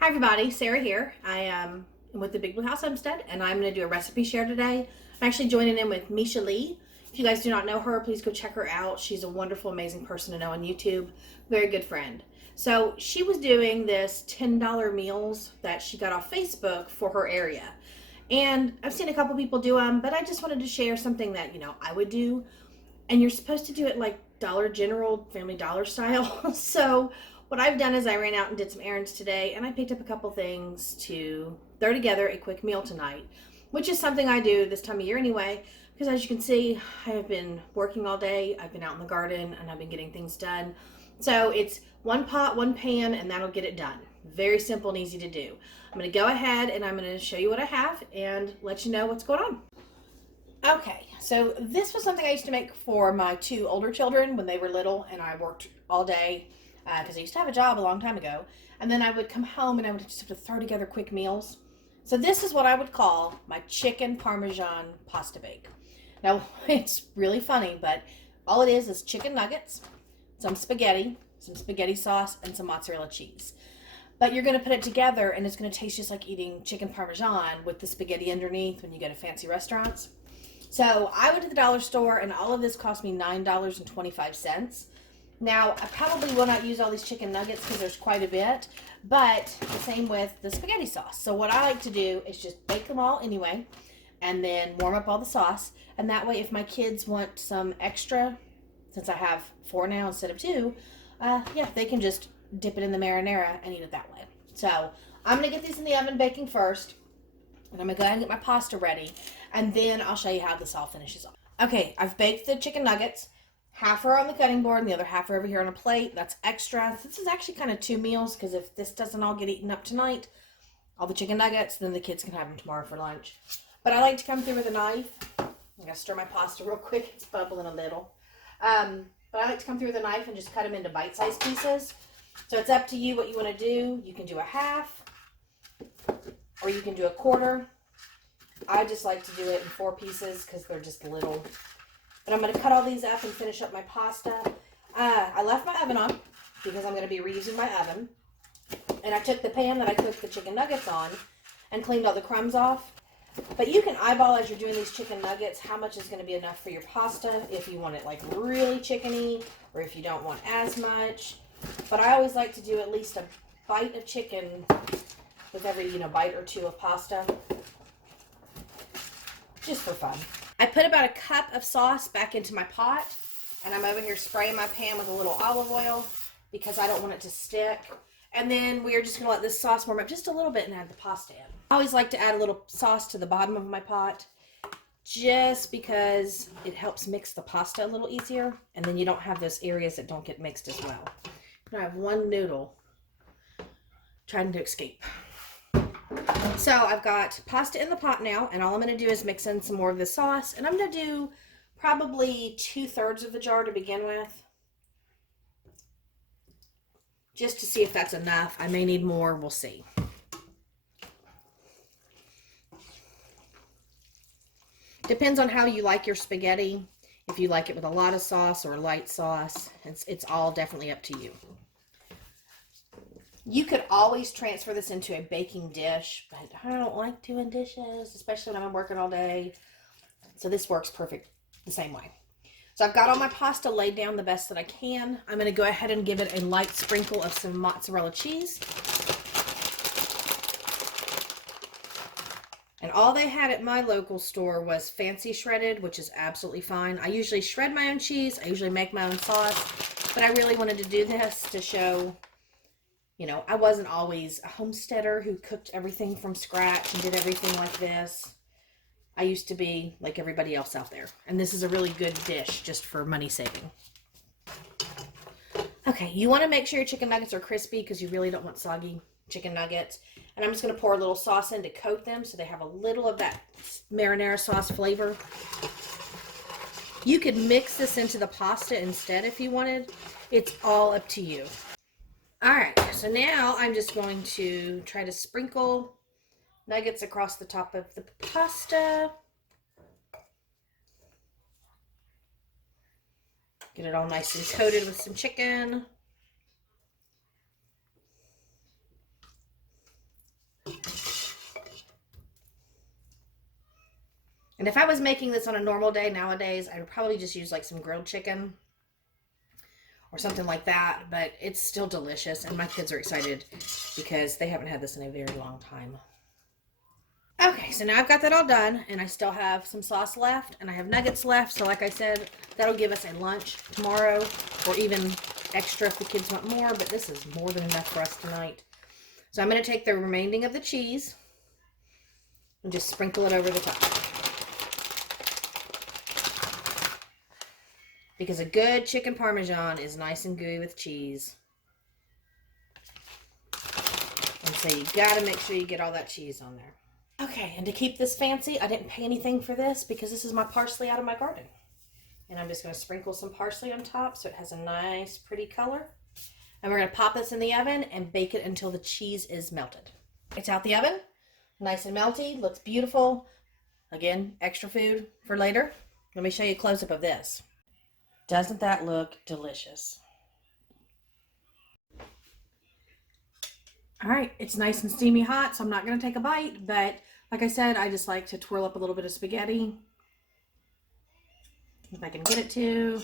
Hi everybody, Sarah here. I am with the Big Blue House Homestead and I'm going to do a recipe share today. I'm actually joining in with Misha Lee. If you guys do not know her, please go check her out. She's a wonderful, amazing person to know on YouTube. Very good friend. So she was doing this $10 meals that she got off Facebook for her area. And I've seen a couple people do them, but I just wanted to share something that, I would do. And you're supposed to do it like Dollar General, Family Dollar style. So what I've done is I ran out and did some errands today and I picked up a couple things to throw together a quick meal tonight, which is something I do this time of year anyway, because as you can see, I have been working all day. I've been out in the garden and I've been getting things done. So it's one pot, one pan, and that'll get it done. Very simple and easy to do. I'm going to go ahead and I'm going to show you what I have and let you know what's going on. Okay, so this was something I used to make for my two older children when they were little and I worked all day because I used to have a job a long time ago. And then I would come home and I would just have to throw together quick meals. So this is what I would call my chicken Parmesan pasta bake. Now, it's really funny, but all it is chicken nuggets, some spaghetti sauce, and some mozzarella cheese. But you're going to put it together and it's going to taste just like eating chicken Parmesan with the spaghetti underneath when you go to fancy restaurants. So I went to the dollar store and all of this cost me $9.25. Now, I probably will not use all these chicken nuggets because there's quite a bit, but the same with the spaghetti sauce. So what I like to do is just bake them all anyway and then warm up all the sauce. And that way, if my kids want some extra, since I have 4 now instead of 2, they can just dip it in the marinara and eat it that way. So I'm going to get these in the oven baking first. And I'm going to go ahead and get my pasta ready. And then I'll show you how this all finishes off. Okay, I've baked the chicken nuggets. Half are on the cutting board and the other half are over here on a plate. That's extra. This is actually kind of 2 meals because if this doesn't all get eaten up tonight, all the chicken nuggets, then the kids can have them tomorrow for lunch. But I like to come through with a knife. I'm going to stir my pasta real quick. It's bubbling a little. But I like to come through with a knife and just cut them into bite-sized pieces. So it's up to you what you want to do. You can do a half or you can do a quarter. I just like to do it in 4 pieces because they're just little. But I'm going to cut all these up and finish up my pasta. I left my oven on because I'm going to be reusing my oven. And I took the pan that I cooked the chicken nuggets on and cleaned all the crumbs off. But you can eyeball as you're doing these chicken nuggets how much is going to be enough for your pasta if you want it like really chickeny or if you don't want as much. But I always like to do at least a bite of chicken with every, bite or 2 of pasta. Just for fun. I put about a cup of sauce back into my pot, and I'm over here spraying my pan with a little olive oil because I don't want it to stick. And then we're just going to let this sauce warm up just a little bit and add the pasta in. I always like to add a little sauce to the bottom of my pot just because it helps mix the pasta a little easier, and then you don't have those areas that don't get mixed as well. I have one noodle trying to escape. So I've got pasta in the pot now, and all I'm going to do is mix in some more of the sauce, and I'm going to do probably 2/3 of the jar to begin with, just to see if that's enough. I may need more, we'll see. Depends on how you like your spaghetti. If you like it with a lot of sauce or light sauce, it's all definitely up to you. You could always transfer this into a baking dish, but I don't like doing dishes, especially when I'm working all day. So this works perfect the same way. So I've got all my pasta laid down the best that I can. I'm going to go ahead and give it a light sprinkle of some mozzarella cheese. And all they had at my local store was fancy shredded, which is absolutely fine. I usually shred my own cheese. I usually make my own sauce. But I really wanted to do this to show, I wasn't always a homesteader who cooked everything from scratch and did everything like this. I used to be like everybody else out there. And this is a really good dish just for money saving. Okay, you want to make sure your chicken nuggets are crispy because you really don't want soggy chicken nuggets. And I'm just going to pour a little sauce in to coat them so they have a little of that marinara sauce flavor. You could mix this into the pasta instead if you wanted. It's all up to you. All right, so now I'm just going to try to sprinkle nuggets across the top of the pasta. Get it all nice and coated with some chicken. And if I was making this on a normal day nowadays, I would probably just use like some grilled chicken or something like that, but it's still delicious, and my kids are excited because they haven't had this in a very long time. Okay, so now I've got that all done, and I still have some sauce left, and I have nuggets left, so like I said, that'll give us a lunch tomorrow, or even extra if the kids want more, but this is more than enough for us tonight. So I'm going to take the remaining of the cheese and just sprinkle it over the top. Because a good chicken Parmesan is nice and gooey with cheese. And so you gotta make sure you get all that cheese on there. Okay, and to keep this fancy, I didn't pay anything for this because this is my parsley out of my garden. And I'm just gonna sprinkle some parsley on top so it has a nice, pretty color. And we're gonna pop this in the oven and bake it until the cheese is melted. It's out the oven, nice and melty, looks beautiful. Again, extra food for later. Let me show you a close-up of this. Doesn't that look delicious? All right, it's nice and steamy hot, so I'm not going to take a bite, but like I said, I just like to twirl up a little bit of spaghetti. If I can get it to.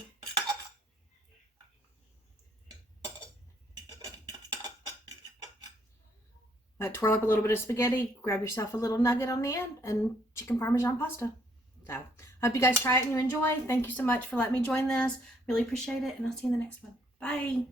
Twirl up a little bit of spaghetti, grab yourself a little nugget on the end, and chicken Parmesan pasta. So, I hope you guys try it and you enjoy. Thank you so much for letting me join this. Really appreciate it, and I'll see you in the next one. Bye.